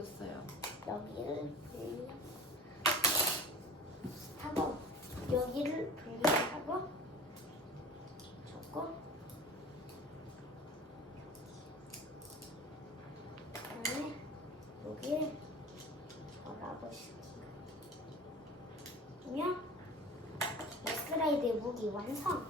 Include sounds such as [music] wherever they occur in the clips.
벌어졌어요. 여기를 분리 하고 여기를 분리하고 접고 그다음에 여기를 절하고 시키면 스라이드 무기 완성.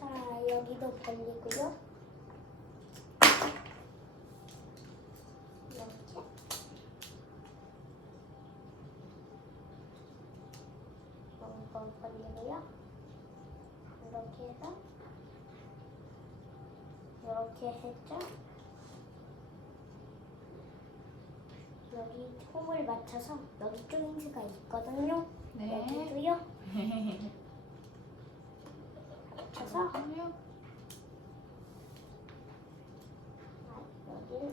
자, 여기도 벌리고요. 이렇게. 이거 벌리고요. 이렇게 해서 이렇게 했죠. 여기 홈을 맞춰서 여기 조인트가 있거든요. 네. 여기도요. [laughs] 맞춰서 여기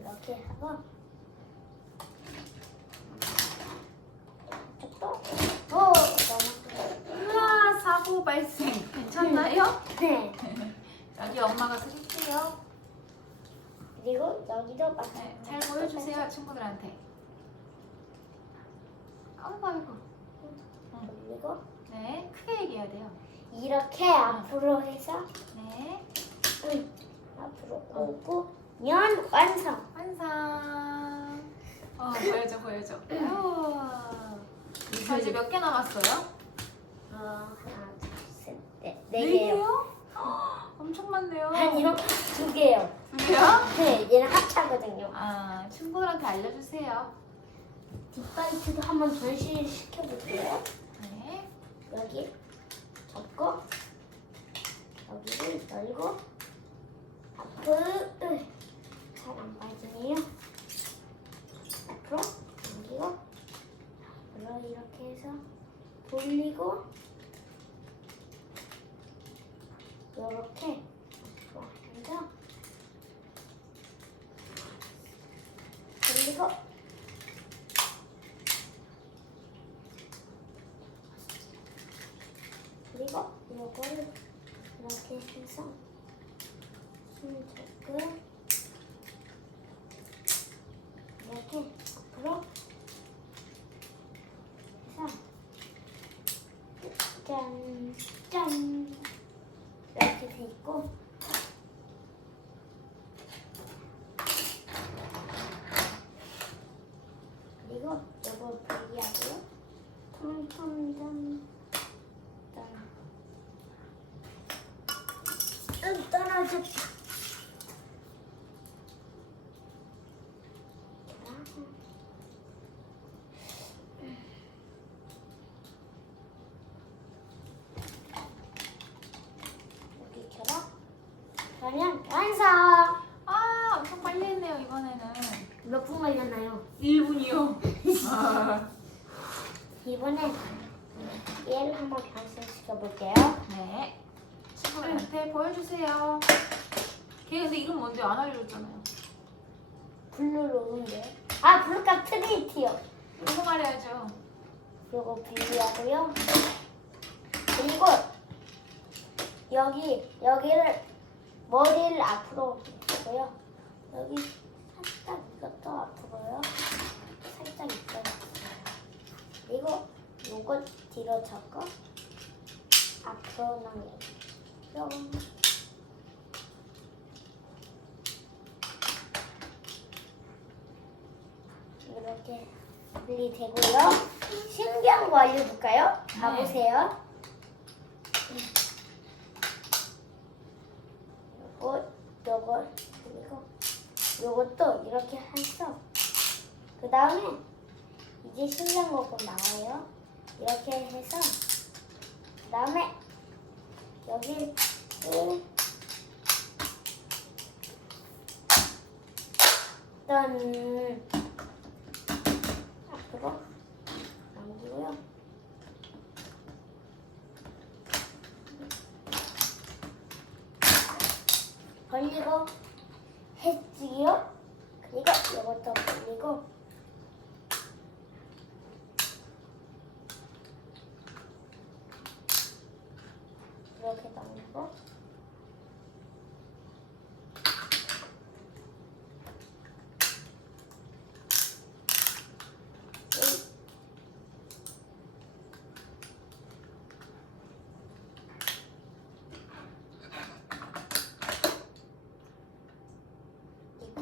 이렇게 하고 또 우와 사고 발생. 괜찮나요? 네 [laughs] 여기 엄마가 드릴게요. 그리고 여기도 막 네, 잘 보여주세요 친구들한테. 아이고 아이고. 그리고 네, 크게 얘기해야 돼요. 이렇게 앞으로 해서 네, 음, 앞으로 오고 면 완성 완성. 어, 보여줘 보여줘. 저 이제 몇 개 남았어요? 어, 하나 둘 셋 넷 네 개요 헉, 엄청 많네요. 아니요 두 개요 두 개요? 네 얘는 합차거든요 아, 친구들한테 알려주세요. 뒷바이트도 한번 전시시켜볼게요 네. 여기 접고 여기를 열고 앞으로 잘안 빠지네요. 앞으로 당기고 앞으로 이렇게 해서 돌리고 이렇게 앞으로 앉아 돌리고 이거를 이렇게 해서 숨 잡고 이렇게 앞으로 해서 짠, 짠. 이렇게 돼 있고 그리고 이거 분리하고요 텀텀텀 짠. 응, 떨어졌다. 여기처럼 그러면 완성. 아, 엄청 빨리 했네요 이번에는. 몇 분 걸렸나요? 1분이요. 이번에 얘를 한번 변신시켜 볼게요. 네. 친구들한테 보여주세요. 걔 근데 이름 뭔지 안 알려줬잖아요. 블루 로운데. 아, 블루값 트리니티요. 이거 말해야죠. 요거 분리하고요. 그리고 여기 여기를 머리를 앞으로 하고요. 여기 살짝 이것도 앞으로요. 살짝 있어요. 그리고 요거 뒤로 접고 앞으로 넘 겨. 이렇게 분리되고요. 신기한 거 알려줄까요? 가보세요. 요거, 요거, 그리고 요것도 이렇게 해서 그 다음에 이제 신기한 거꼭 나와요. 이렇게 해서 그 다음에 여기 그짠 앞으로 남기고요. 벌리고 했지요. 그리고 이것도 벌리고 앞으로. 응.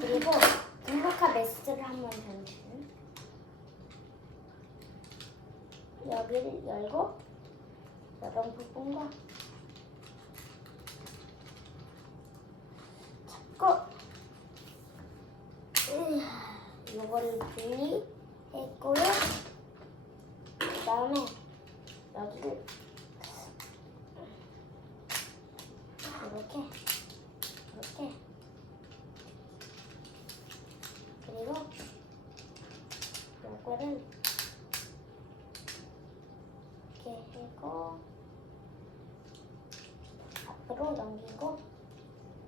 그리고 메시지를 한번 변신. 여기를 열고 여러 부분과 잡고 으, 요거를 분리했고요. 그 다음에 여기를 이렇게 이렇게 그리고 요거를 이렇게 하고 앞으로 넘기고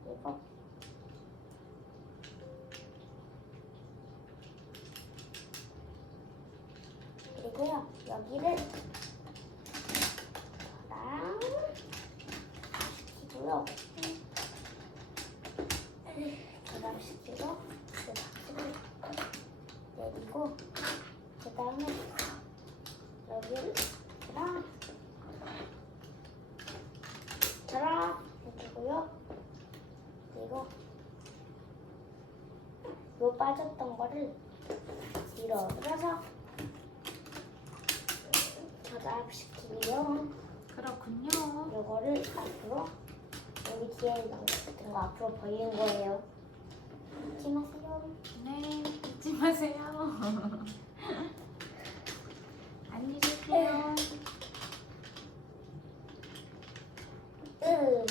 그리고 그리고요 여기를 저랑 시키고요 저랑 시키고 그 박스를 내리고 그 다음에 여기를 저랑 저랑 해주고요. 그리고 요 빠졌던 거를 뒤로 들어서 저답시키고요. 그렇군요. 요거를 앞으로 여기 뒤에 있는 거 앞으로 벌리는 거예요. 잊지 마세요. 네, 잊지 마세요. [laughs] 안녕히 계세요. 으.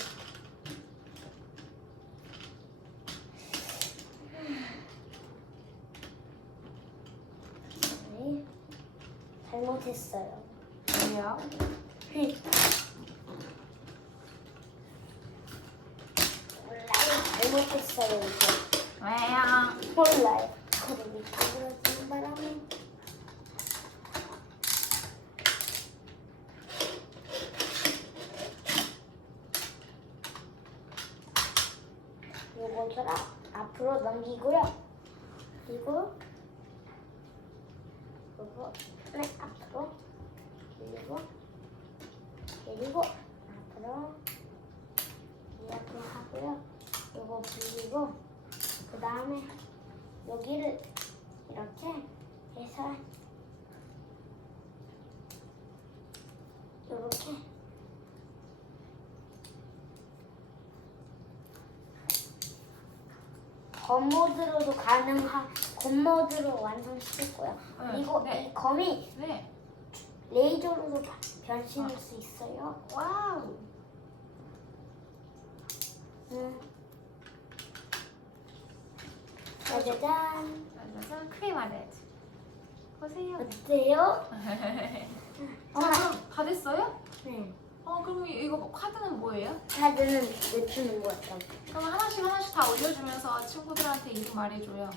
네, 잘못했어요. 왜요? 몰라요, 잘못했어요 이제. 왜요? 몰라요. 그럼 미끄러지는 바람에. 앞- 앞으로 넘기고요. 그리고 요거 네 앞으로 그리고 그리고 앞으로 이렇게 하고요. 요거 불리고 그 다음에 여기를 이렇게 해서 이렇게 검모드로도 가능한 검모드로 완성시킬 거예요. 응, 그리고 네. 이 검이 네. 레이저로도 바- 변신할 수 있어요. 와우. 음. 짜자잔. 짜자잔 크림 아렛. 보세요. 어때요? [laughs] 자, 그럼 다 됐어요? 네. 어, 그럼 이- 이거 카드는 뭐예요? 카드는 것 같아요. 그럼 하나씩 하나씩 다 올려주면서 친구들한테 이름 말해줘요.